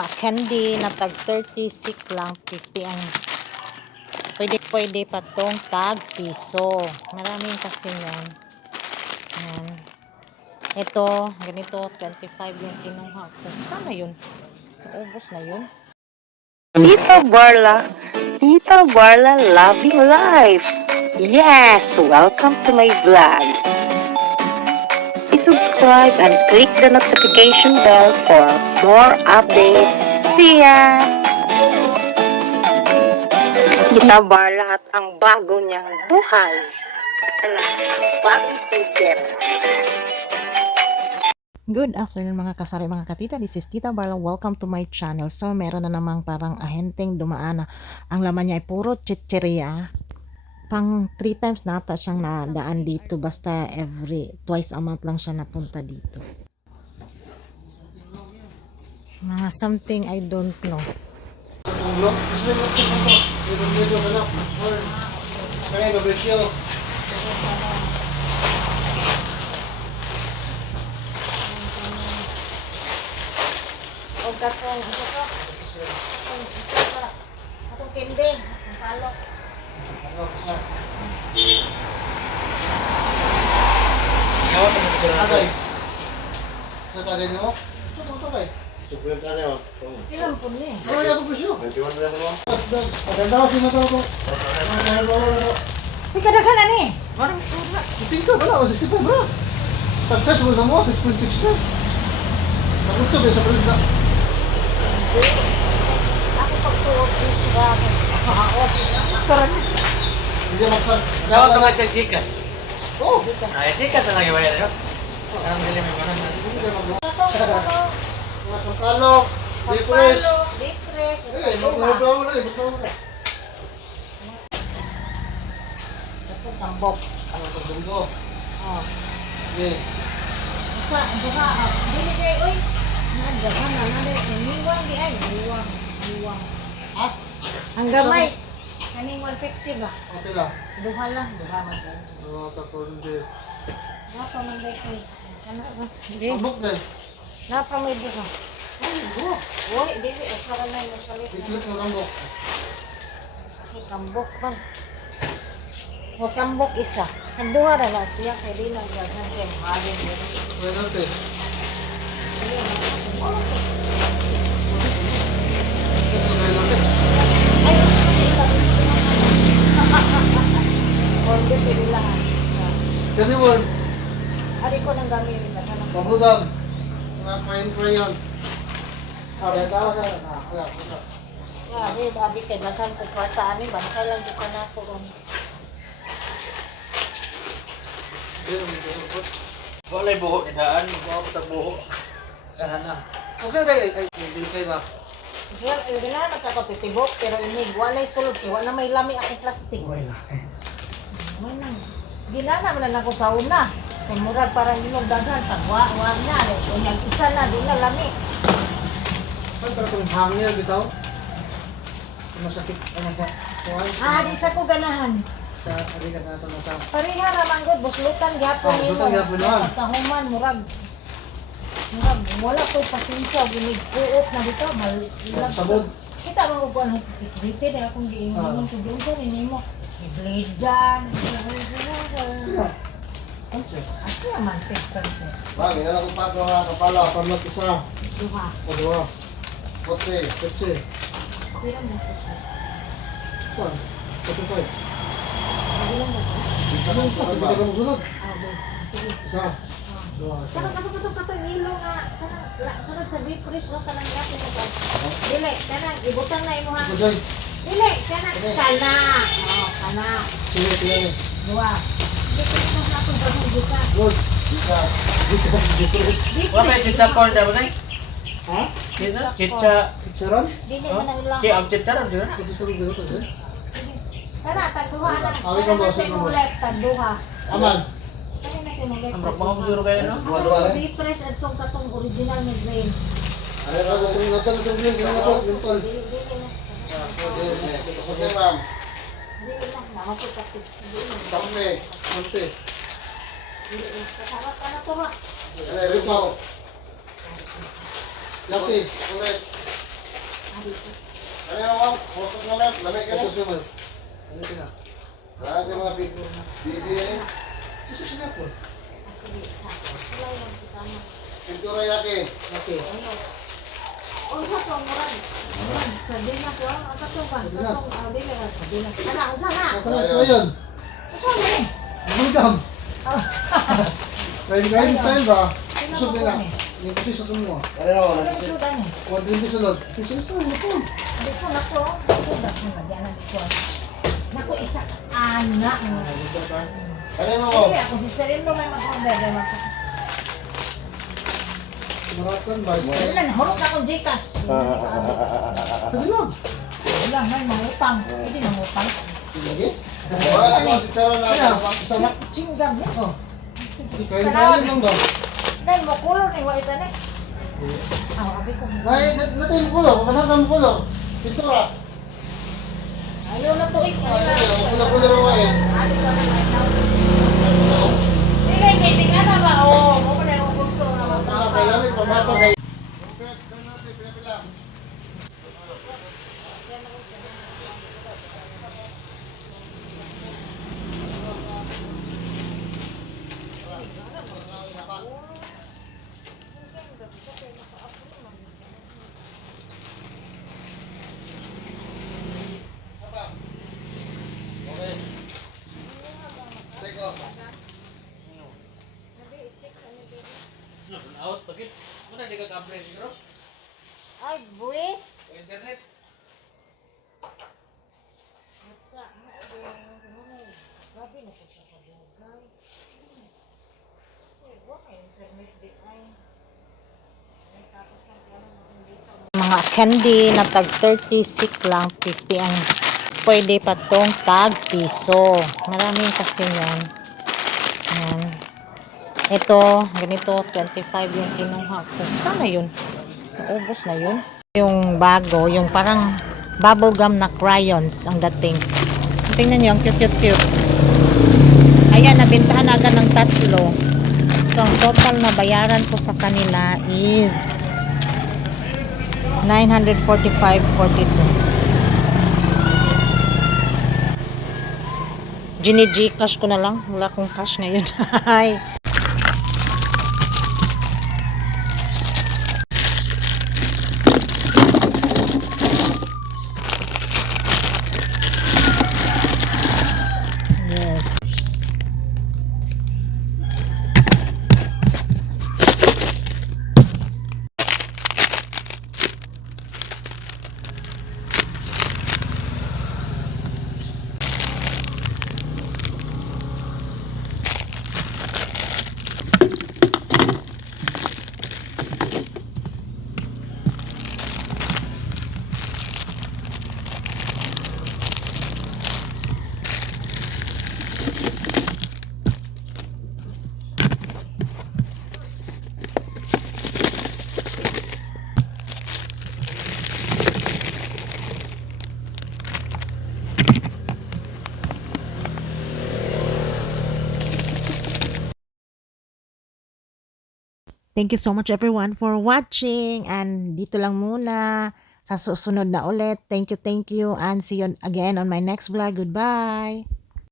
mga candy na tag 36 lang, 50 ang pwede pa tong tag piso. Maraming kasi yan. Yan. Ito, ganito, 25 yung kinuha ko. Sana yun? Naubos na yun? Tita Barla loving life. Yes, welcome to my vlog. Please subscribe and click the notification bell for more updates. See ya! Tita Barla at ang bago niyang buhay. Bagong tiger. Good afternoon mga kasari, mga katita. This is Tita Barla. Welcome to my channel. So, meron na namang parang ahenteng dumaan na ang laman niya ay puro chicheria. Pang 3 times na ata siyang nadaan dito. Basta twice a month lang siya napunta dito. Mga something I don't know. O katong atong kinding, ang palok. Ilan po niya? May kadaghan na ni. Ako pagtuwag is ramen. Nakahaot. Karan. Dapat ka ba siya Gcash? Oh, Ay, Gcash ang lagi bayar yun. Anong dili may manang na? Refresh. Tambok. Oh. Sa duha, dili kay oy. Nagdahan na niwang di ay, niwang. Ha? Ang gamay. Kaning 150 ba? Okay lang. Duha lang, duha man daw. Napa man daw kay. Kana ba? Di. Sabok na. Napa may duha. Ay, duha. Oy, dili para na yung salit. Iklit mo rambok. Ay, tambok pa. O tambok isa. Ang duha na lang siya kay di nagdahan kay halin din. Pwede natin. Order pwede lahat. Kasi mo, Ari ko nang gamit yung dahan ng pabudang. Mga crayon. Benta ka na. Wala. Ari, abi kay dahan ko kwarta ani bantay lang di ka na ko ron. Wala yung buho, idaan. Buho ko buho. Okay, ay, hindi kayo ba? Kaya na magkakapitibok pero ini walay sulod kay wala may lami akong plastic. Wala. May nang ginana man na ko sa una. Kay murag parang inog daghan pag wa na unyag isa na di na lami. Saan para itong hangil bitaw? Masakit, sa kuwan? Di sa ko ganahan. Sa alikat na ito nasa... Pareha ra man gud buslutan gyapon nimo. Buslutan gyapon naman. Tahuman murag wala to pasensya ginigkuot na dito mal Sabod. kita mo ko na dito na akong giingon ko diyon sa nimo i-blade dan asya man tekran sa Ba, may nalang kong paso nga sa pala. Pamlat isa. duha O dua. Kotse. Kotse. pira mo ko sa Kuwan. Kotse ko eh. ilan ba Ano isa? Sabi ka mo sunod. sige Isa. Dua. Isa. kanang hilo nga kanang sunod sa beef fresh no kanang gato mo ba dili kanang ibutang na imo ha Ito dyan. dili kanang kana Sige. dua dito ko na ako bagong buka Good. Isa. Wala may chicha corn daw na. Ha? Chicha. Siksaran? dili man ang ilang Chi ang chicha ron dito na. Ito tulog dito to. kana tagduha lang Awit ang boss, ang boss. simulet tagduha Aman. kana simulet Ang mga musuro kayo no. Dua-dua rin. beef fresh at tong katong original na grain Ano na itong natal itong green. Kaya po. Lintol. dili na Okay, ma'am. dili na nakapagkapit dili na Tampe. Tampe. dili na kasama ka na to ha Rito. Yaki. Ulit. lang. Putok na lang. Lamig ka na. Putok na lang. Ano sila? Lahat yung mga bibili. Isa siya na po. Pintura yakin. Okay. Unsa to muran? Sardinas ko, apa to ba? Sardinas. Sardinas. Ana, unsa na? Ano na yun? Unsa na? Bulgam. Kain style ba? Sino Usog mo nila. ko, eh? Yung kasi sa sumo. Ano yung sudan eh? Huwag din sa lod. Kasi sa sumo po. Hindi ko nako. Sudan ko na diyan ko. Nako isa anak. Ano mo ko? Ay, ako sisterin mo may mag-order din ako. Maraton ba? Style. Wala na horot na akong Gcash. Sabi lang. Wala may mangutang. Hindi mangutang. Sige. Wala ko titsara na. Isa na. Chinggam niya. Oh. Kain lang ba? Dahil mo kulor ni wa ita ni. Abi ko. Nay, natin mo kulo. Kapanagan mo kulo. Pintura. Ayaw na to ikaw. Kulo lang ba eh. Ali ka na may tao. Dili kay tingala ba o mo na yung gusto na Mga kailangan pamata kay. Okay. Take off. Out, bakit? Muna di ka ka-upgrade siguro? Ay, buwis. O internet? Matsa, grabe na po siya kadugay. Huwag may internet di ay. Ay, tapos ang kailan natin dito. Mga candy na tag 36 lang, 50 ang pwede pa tong tag piso. Maraming kasi yan. Yan. Ito, ganito, 25 yung kinuha ko. Sana yun? Naubos na yun. Yung bago, yung parang bubblegum na crayons ang dating. Tingnan nyo, ang cute. Ayan, nabintahan agad ng 3. So, ang total na bayaran ko sa kanila is 945.42. Gcash ko na lang. Wala akong cash ngayon. Ay. Yes. Thank you so much everyone for watching, and dito lang muna sa susunod na ulit. Thank you and see you again on my next vlog. Goodbye.